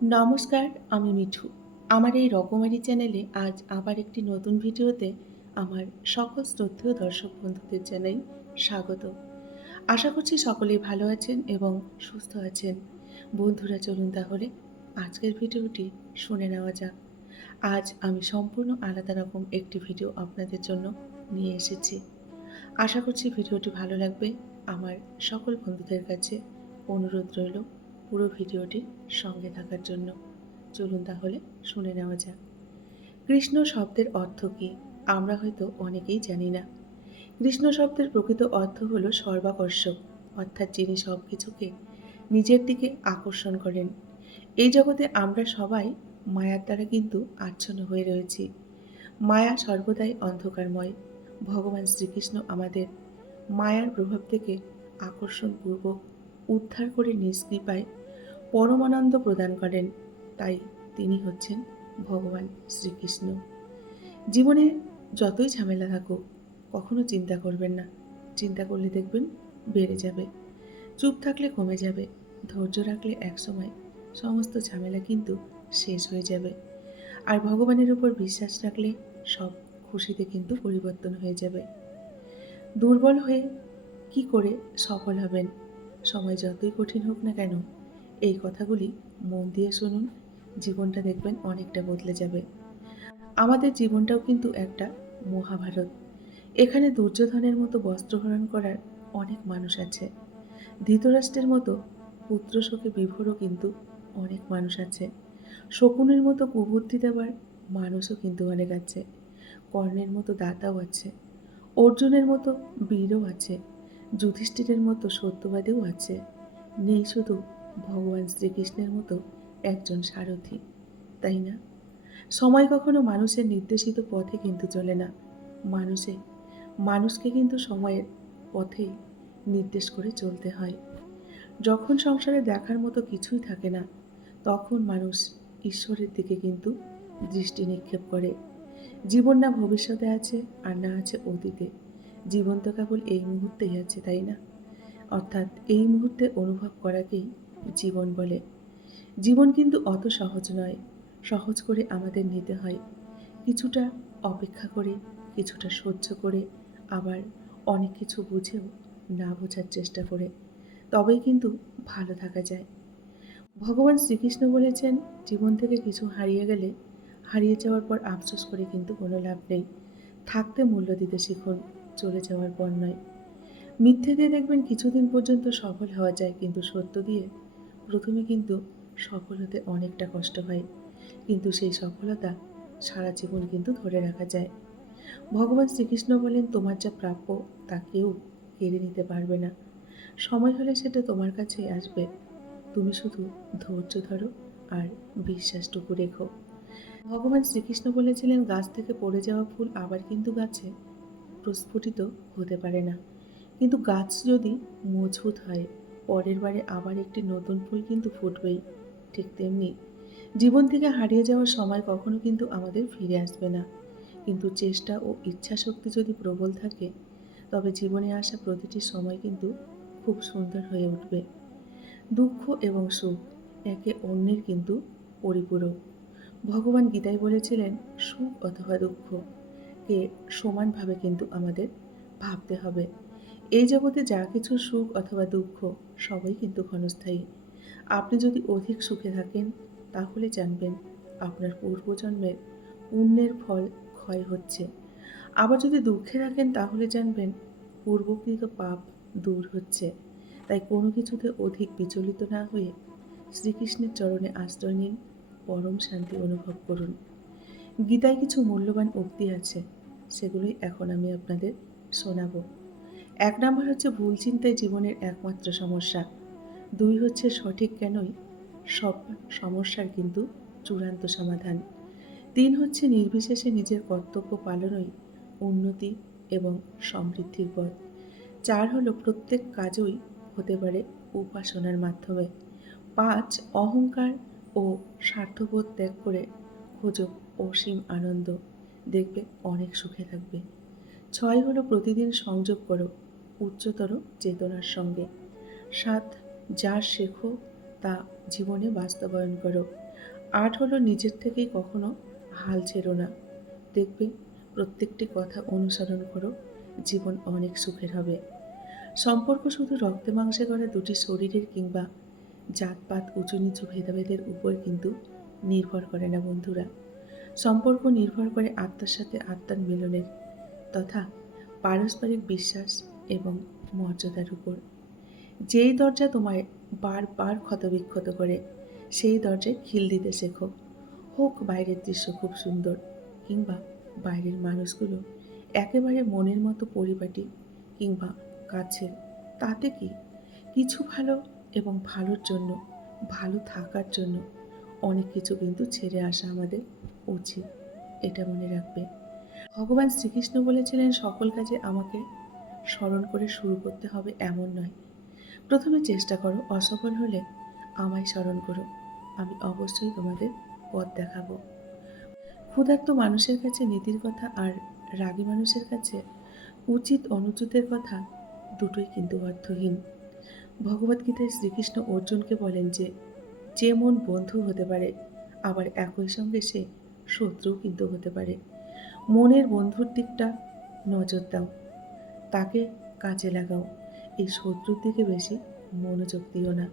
নমস্কার, আমি মিঠু। আমার এই রকমারি চ্যানেলে আজ আবার একটি নতুন ভিডিওতে আমার সকল শ্রদ্ধেয় দর্শক বন্ধুদের জানাই স্বাগত। আশা করছি সকলেই ভালো আছেন এবং সুস্থ আছেন। বন্ধুরা চলুন তাহলে আজকের ভিডিওটি শুনে নেওয়া যাক। আজ আমি সম্পূর্ণ আলাদা রকম একটি ভিডিও আপনাদের জন্য নিয়ে এসেছি। আশা করছি ভিডিওটি ভালো লাগবে। আমার সকল বন্ধুদের কাছে অনুরোধ রইল পুরো ভিডিওটির সঙ্গে থাকার জন্য। চলুন তাহলে শুনে নেওয়া যাক। কৃষ্ণ শব্দের অর্থ কী? আমরা হয়তো অনেকেই জানি না। কৃষ্ণ শব্দের প্রকৃত অর্থ হল সর্বাকর্ষক, অর্থাৎ যিনি সব কিছুকে নিজের দিকে আকর্ষণ করেন। এই জগতে আমরা সবাই মায়ার দ্বারা কিন্তু আচ্ছন্ন হয়ে রয়েছি। মায়া সর্বদাই অন্ধকারময়। ভগবান শ্রীকৃষ্ণ আমাদের মায়ার প্রভাব থেকে আকর্ষণপূর্বক উদ্ধার করে নিজ কৃপায় পরমানন্দ প্রদান করেন। তাই তিনি হচ্ছেন ভগবান শ্রীকৃষ্ণ। জীবনে যতই ঝামেলা থাকুক কখনো চিন্তা করবেন না। চিন্তা করলে দেখবেন বেড়ে যাবে। চুপ থাকলে কমে যাবে। ধৈর্য রাখলে একসময় সমস্ত ঝামেলা কিন্তু শেষ হয়ে যাবে। আর ভগবানের উপর বিশ্বাস রাখলে সব খুশিতে কিন্তু পরিবর্তন হয়ে যাবে। দুর্বল হয়ে কি করে সফল হবেন? সময় যতই কঠিন হোক না কেন, এই কথাগুলি মন দিয়ে শুনুন। জীবনটা দেখবেন অনেকটা বদলে যাবে। আমাদের জীবনটাও কিন্তু একটা মহাভারত। এখানে দুর্যোধনের মতো বস্ত্রহরণ করার অনেক মানুষ আছে। ধৃতরাষ্ট্রের মতো পুত্রশোকে বিভোরও কিন্তু অনেক মানুষ আছে। শকুনের মতো কুবুদ্ধি দেওয়ার মানুষও কিন্তু অনেক আছে। কর্ণের মতো দাতাও আছে। অর্জুনের মতো বীরও আছে। যুধিষ্ঠিরের মতো সত্যবাদীও আছে। নেই শুধু ভগবান শ্রীকৃষ্ণের মতো একজন সারথি, তাই না? সময় কখনো মানুষের নির্দেশিত পথে কিন্তু চলে না। মানুষে মানুষকে কিন্তু সময়ের পথেই নির্দেশ করে চলতে হয়। যখন সংসারে দেখার মতো কিছুই থাকে না, তখন মানুষ ঈশ্বরের দিকে কিন্তু দৃষ্টি নিক্ষেপ করে। জীবন না ভবিষ্যতে আছে আর না আছে অতীতে। জীবন তো কেবল এই মুহূর্তেই আছে, তাই না? অর্থাৎ এই মুহূর্তে অনুভব করাকেই জীবন বলে। জীবন কিন্তু অত সহজ নয়। সহজ করে আমাদের নিতে হয়। কিছুটা অপেক্ষা করে, কিছুটা সহ্য করে, আবার অনেক কিছু বুঝেও না বোঝার চেষ্টা করে। তবেই কিন্তু ভালো থাকা যায়। ভগবান শ্রীকৃষ্ণ বলেছেন, জীবন থেকে কিছু হারিয়ে গেলে হারিয়ে যাওয়ার পর আফসোস করে কিন্তু কোনো লাভ নেই। থাকতে মূল্য দিতে শিখুন, চলে যাওয়ার পর নয়। মিথ্যে দিয়ে দেখবেন কিছুদিন পর্যন্ত সফল হওয়া যায়, কিন্তু সত্য দিয়ে প্রথমে কিন্তু সফল হতে অনেকটা কষ্ট হয়, কিন্তু সেই সফলতা সারা জীবন কিন্তু ধরে রাখা যায়। ভগবান শ্রীকৃষ্ণ বলেন, তোমার যা প্রাপ্য তা কেউ কেড়ে নিতে পারবে না। সময় হলে সেটা তোমার কাছেই আসবে। তুমি শুধু ধৈর্য ধরো আর বিশ্বাসটুকু রেখো। ভগবান শ্রীকৃষ্ণ বলেছিলেন, গাছ থেকে পড়ে যাওয়া ফুল আবার কিন্তু গাছে প্রস্ফুটিত হতে পারে না, কিন্তু গাছ যদি মজবুত হয় পরের বারে আবার একটি নতুন ফুল কিন্তু ফুটবেই। ঠিক তেমনি জীবন থেকে হারিয়ে যাওয়ার সময় কখনো কিন্তু আমাদের ফিরে আসবে না, কিন্তু চেষ্টা ও ইচ্ছা শক্তি যদি প্রবল থাকে তবে জীবনে আসা প্রতিটি সময় কিন্তু খুব সুন্দর হয়ে উঠবে। দুঃখ এবং সুখ একে অন্যের কিন্তু পরিপূরক। ভগবান গীতায় বলেছিলেন, সুখ অথবা দুঃখ কে সমানভাবে কিন্তু আমাদের ভাবতে হবে। এই জগতে যা কিছু সুখ অথবা দুঃখ সবই কিন্তু ক্ষণস্থায়ী। আপনি যদি অধিক সুখে থাকেন তাহলে জানবেন আপনার পূর্বজন্মের পুণ্যের ফল ক্ষয় হচ্ছে। আবার যদি দুঃখে থাকেন তাহলে জানবেন পূর্বকৃত পাপ দূর হচ্ছে। তাই কোনো কিছুতে অধিক বিচলিত না হয়ে শ্রীকৃষ্ণের চরণে আশ্রয় নিন, পরম শান্তি অনুভব করুন। গীতায় কিছু মূল্যবান উক্তি আছে, সেগুলোই এখন আমি আপনাদের শোনাবো। ১ নাম্বার হচ্ছে, ভুল চিন্তাই জীবনের একমাত্র সমস্যা। ২ হচ্ছে, সঠিক জ্ঞানই সব সমস্যার কিন্তু চূড়ান্ত সমাধান। ৩ হচ্ছে, নির্বিশেষে নিজের কর্তব্য পালনই উন্নতি এবং সমৃদ্ধির পথ। ৪ হলো, প্রত্যেক কাজই হতে পারে উপাসনার মাধ্যমে। ৫, অহংকার ও স্বার্থবোধ ত্যাগ করে খোঁজো অসীম আনন্দ, দেখবে অনেক সুখে থাকবে। ৬ হলো, প্রতিদিন সংযোগ করো উচ্চতর চেতনার সঙ্গে। ৭, যা শেখো তা জীবনে বাস্তবায়ন করো। আর্ট হলো নিজের থেকেই কখনো হাল ছেড়ো না। দেখবে প্রত্যেকটি কথা অনুসরণ করো, জীবন অনেক সুখের হবে। সম্পর্ক শুধু রক্তে মাংসে গড়া দুটি শরীরের কিংবা জাতপাত উঁচু নিচু ভেদাভেদের উপর কিন্তু নির্ভর করে না বন্ধুরা। সম্পর্ক নির্ভর করে আত্মার সাথে আত্মার মিলনের তথা পারস্পরিক বিশ্বাস এবং মর্যাদার উপর। যেই দরজা তোমায় বারবার ক্ষতবিক্ষত করে, সেই দরজায় খিল দিতে শেখো। হোক বাইরের দৃশ্য খুব সুন্দর, কিংবা বাইরের মানুষগুলো একেবারে মনের মতো পরিপাটি কিংবা কাছের, তাতে কি? কিছু ভালো এবং ভালোর জন্য, ভালো থাকার জন্য অনেক কিছু কিন্তু ছেড়ে আসা আমাদের উচিত। এটা মনে রাখবে। ভগবান শ্রীকৃষ্ণ বলেছিলেন, সকল কাজে আমাকে স্মরণ করে শুরু করতে হবে এমন নয়। প্রথমে চেষ্টা করো, অসফল হলে আমায় স্মরণ করো। আমি অবশ্যই তোমাদের পথ দেখাবো। ক্ষুধার্ত মানুষের কাছে নীতির কথা আর রাগী মানুষের কাছে উচিত অনুচিতের কথা দুটোই কিন্তু অর্থহীন। ভগবদ্গীতায় শ্রীকৃষ্ণ অর্জুনকে বলেন যে, যে মন বন্ধু হতে পারে, আবার একই সঙ্গে সে শত্রুও কিন্তু হতে পারে। মনের বন্ধুর দিকটা নজর দাও, তাকে কাজে লাগাও। এই শত্রুর দিকে বেশি মনোযোগ দিও না।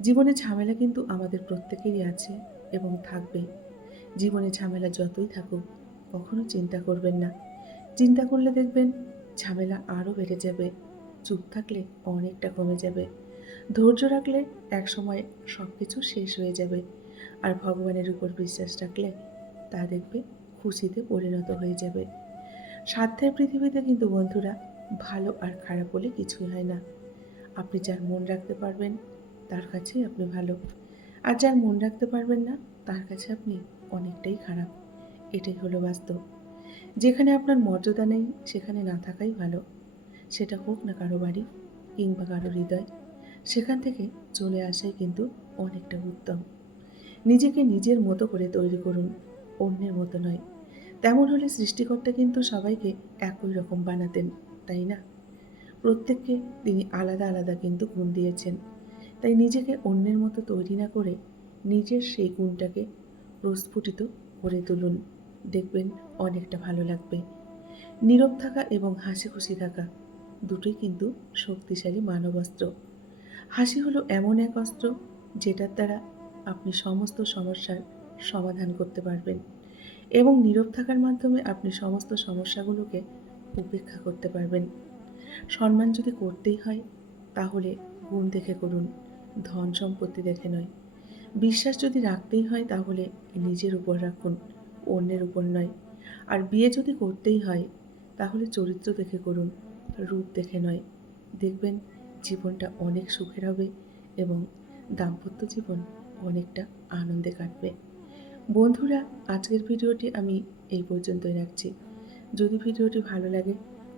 জীবনে ঝামেলা কিন্তু আমাদের প্রত্যেকেরই আছে এবং থাকবে। জীবনে ঝামেলা যতই থাকুক, কখনো চিন্তা করবেন না। চিন্তা করলে দেখবেন ঝামেলা আরও বেড়ে যাবে। চুপ থাকলে অনেকটা কমে যাবে। ধৈর্য রাখলে একসময় সব কিছু শেষ হয়ে যাবে। আর ভগবানের উপর বিশ্বাস রাখলে তা দেখবে খুশিতে পরিণত হয়ে যাবে। স্বার্থের পৃথিবীতে কিন্তু বন্ধুরা ভালো আর খারাপ বলে কিছুই হয় না। আপনি যার মন রাখতে পারবেন তার কাছেই আপনি ভালো, আর যার মন রাখতে পারবেন না তার কাছে আপনি অনেকটাই খারাপ। এটাই হলো বাস্তব। যেখানে আপনার মর্যাদা নেই সেখানে না থাকাই ভালো। সেটা হোক না কারো বাড়ি কিংবা কারো হৃদয়, সেখান থেকে চলে আসাই কিন্তু অনেকটা উত্তম। নিজেকে নিজের মতো করে তৈরি করুন, অন্যের মতো নয়। তেমন হলে সৃষ্টিকর্তা কিন্তু সবাইকে একই রকম বানাতেন, তাই না? প্রত্যেককে তিনি আলাদা আলাদা কিন্তু গুণ দিয়েছেন। তাই নিজেকে অন্যের মতো তৈরি না করে নিজের সেই গুণটাকে প্রস্ফুটিত করে তুলুন। দেখবেন অনেকটা ভালো লাগবে। নীরব থাকা এবং হাসি খুশি থাকা দুটোই কিন্তু শক্তিশালী মানব অস্ত্র। হাসি হলো এমন এক অস্ত্র যেটার দ্বারা আপনি সমস্ত সমস্যার সমাধান করতে পারবেন, এবং নীরব থাকার মাধ্যমে আপনি সমস্ত সমস্যাগুলোকে উপেক্ষা করতে পারবেন। সম্মান যদি করতেই হয় তাহলে গুণ দেখে করুন, ধন সম্পত্তি দেখে নয়। বিশ্বাস যদি রাখতেই হয় তাহলে নিজের উপর রাখুন, অন্যের উপর নয়। আর বিয়ে যদি করতেই হয় তাহলে চরিত্র দেখে করুন, রূপ দেখে নয়। দেখবেন জীবনটা অনেক সুখের হবে এবং দাম্পত্য জীবন অনেকটা আনন্দে কাটবে। বন্ধুরা, আজকের ভিডিওটি আমি এই পর্যন্তই রাখছি। যদি ভিডিওটি ভালো লাগে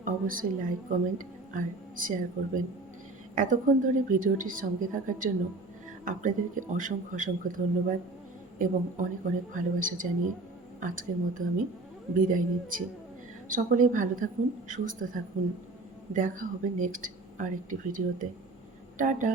অবশ্যই লাইক, কমেন্ট আর শেয়ার করবেন। এতক্ষণ ধরে ভিডিওটির সঙ্গে থাকার জন্য আপনাদেরকে অসংখ্য অসংখ্য ধন্যবাদ এবং অনেক অনেক ভালোবাসা জানিয়ে আজকের মতো আমি বিদায় নিচ্ছি। সকলেই ভালো থাকুন, সুস্থ থাকুন। দেখা হবে নেক্সট আরেকটি ভিডিওতে। টাটা।